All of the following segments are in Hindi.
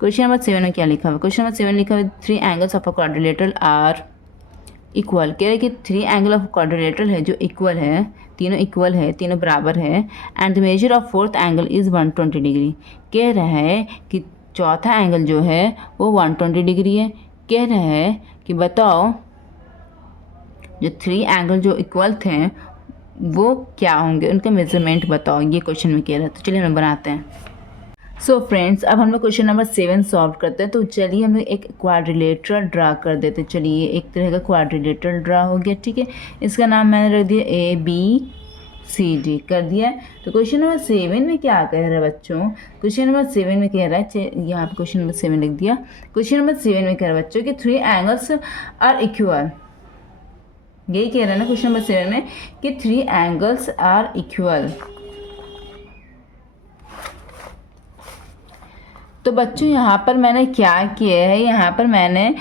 क्वेश्चन नंबर 7 में क्या लिखा हुआ है? क्वेश्चन नंबर 7 लिखा हुआ है 3 angles of a quadrilateral are equal. कह रहे हैं कि 3 एंगल ऑफ क्वाड्रिलेटरल है जो इक्वल है, तीनों इक्वल है, तीनों बराबर है। And the measure of fourth angle is 120 degree. कह रहा है कि चौथा एंगल जो है वो 120 डिग्री है। कह रहा है कि बताओ जो 3 एंगल जो इक्वल थे वो क्या होंगे, उनका मेजरमेंट बताओ, ये क्वेश्चन में कह रहा है। तो चलिए हम बनाते हैं। सो फ्रेंड्स, अब हम लोग क्वेश्चन नंबर 7 सॉल्व करते हैं। तो चलिए हम लोग एक क्वाड्रिलेटरल ड्रा कर देते हैं। चलिए एक तरह का क्वाड्रिलेटरल ड्रा हो गया, ठीक है। इसका नाम मैंने रख दिया ABCD कर दिया है। तो क्वेश्चन नंबर 7 में क्या कह रहा है बच्चों? क्वेश्चन नंबर 7 में कह रहा है, यहाँ पे क्वेश्चन नंबर 7 लिख दिया। क्वेश्चन नंबर 7 में कह रहा है बच्चों कि 3 एंगल्स आर इक्वल। यही कह रहा है ना क्वेश्चन नंबर 7 में कि 3 एंगल्स आर इक्वल। तो बच्चों यहाँ पर मैंने क्या किया है, यहाँ पर मैंने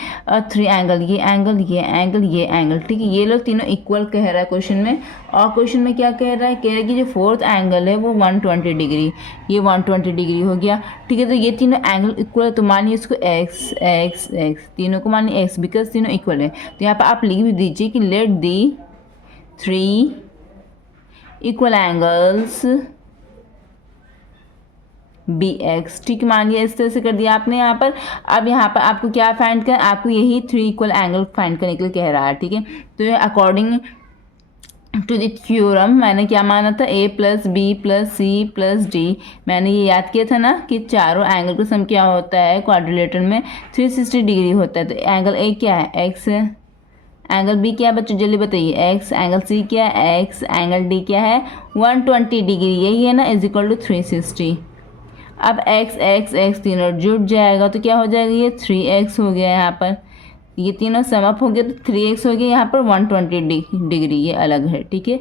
3 एंगल, ये एंगल, ये एंगल, ये एंगल, ठीक है, ये लोग तीनों इक्वल कह रहा है क्वेश्चन में। और क्वेश्चन में क्या कह रहा है? कह रहा है कि जो फोर्थ एंगल है वो 120 डिग्री, ये 120 डिग्री हो गया, ठीक है। तो ये तीनों एंगल इक्वल है, तो मानिए इसको x x x, तीनों को मानिए x, बिकॉज तीनों इक्वल है। तो यहाँ पर आप लिख भी दीजिए कि let the 3 equal angles BX, ठीक है। मान लिया इस तरह से कर दिया आपने यहाँ पर। अब यहाँ पर आपको क्या फाइंड करना, आपको यही 3 इक्वल एंगल फाइंड करने के लिए कह रहा है, ठीक है। तो अकॉर्डिंग टू द थ्योरम मैंने क्या माना था, A + B + C + D। मैंने ये याद किया था ना कि चारों एंगल का सम क्या होता है क्वाड्रिलेटरल में, 360 डिग्री होता है। तो एंगल A क्या है? X है। एंगल B क्या है बच्चों, जल्दी बताइए? X। एंगल C क्या है? X। एंगल D क्या है? 120 डिग्री, यही है ना, इज इक्वल टू 360। अब x x x तीनों जुड़ जाएगा तो क्या हो जाएगा, ये 3x हो गया। यहाँ पर ये तीनों समअप हो गया तो 3x हो गया। यहाँ पर 120 डिग्री ये अलग है, ठीक है,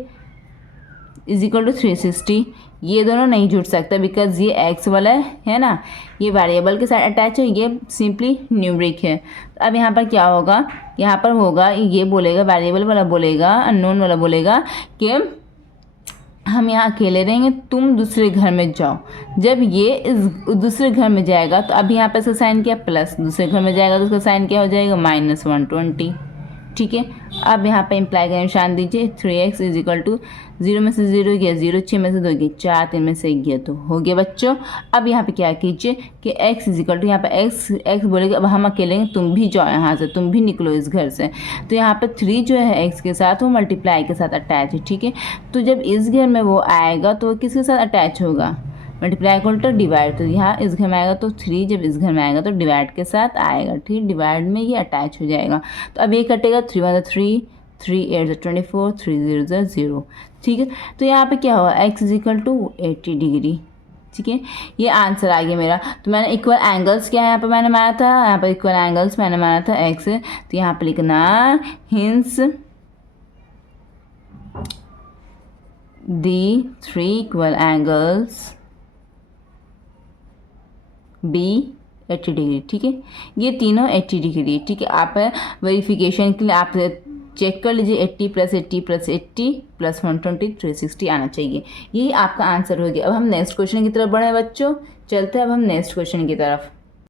इज इक्वल टू 360। ये दोनों नहीं जुड़ सकता बिकॉज ये x वाला है ना, ये वेरिएबल के साथ अटैच है, ये सिंपली न्यूमरिक है। तो अब यहाँ पर क्या होगा, यहाँ पर होगा ये बोलेगा, वेरिएबल वाला बोलेगा, अननोन वाला बोलेगा कि हम यहाँ अकेले रहेंगे, तुम दूसरे घर में जाओ। जब ये इस दूसरे घर में जाएगा तो अब यहाँ पे इसका साइन क्या, प्लस, दूसरे घर में जाएगा तो उसका साइन क्या हो जाएगा, -120, ठीक है। अब यहाँ पे इम्प्लाई का निशान दीजिए, 3x इज इक्वल टू 0 में से 0 गया 0, 6 में से 2 गया 4, 3 में से 1 गया, तो हो गया बच्चों। अब यहाँ पे क्या कीजिए कि x इज इक्वल टू, यहाँ पे x बोलेगा अब हम अकेले हैं, तुम भी जाओ यहाँ से, तुम भी निकलो इस घर से। तो यहाँ पे 3 जो है x के साथ वो मल्टीप्लाई के साथ अटैच है, ठीक है। तो जब इस घर में वो आएगा तो वो किसके साथ अटैच होगा, मल्टीप्लाई इक्वल टू डिवाइड। तो यहाँ इस घर में आएगा तो 3, जब इस घर में आएगा तो डिवाइड के साथ आएगा, ठीक, डिवाइड में ये अटैच हो जाएगा। तो अब ये कटेगा, 3 1 3, 3 8 24, 3 0 0, ठीक है। तो यहाँ पे क्या होगा, x is equal to 80 degree, ठीक है। ये आंसर आ गया मेरा। तो मैंने इक्वल एंगल्स क्या है यहाँ पर मैंने माना था, यहाँ पर इक्वल एंगल्स मैंने माना था x। तो यहाँ पर लिखना हिंस दी 3 इक्वल एंगल्स B 80 डिग्री, ठीक है। ये तीनों 80 डिग्री, ठीक है। आप वेरिफिकेशन के लिए आप चेक कर लीजिए, 80 + 80 + 80 + 120 360 आना चाहिए। यही आपका आंसर हो गया। अब हम नेक्स्ट क्वेश्चन की तरफ बढ़े बच्चों, चलते हैं अब हम नेक्स्ट क्वेश्चन की तरफ।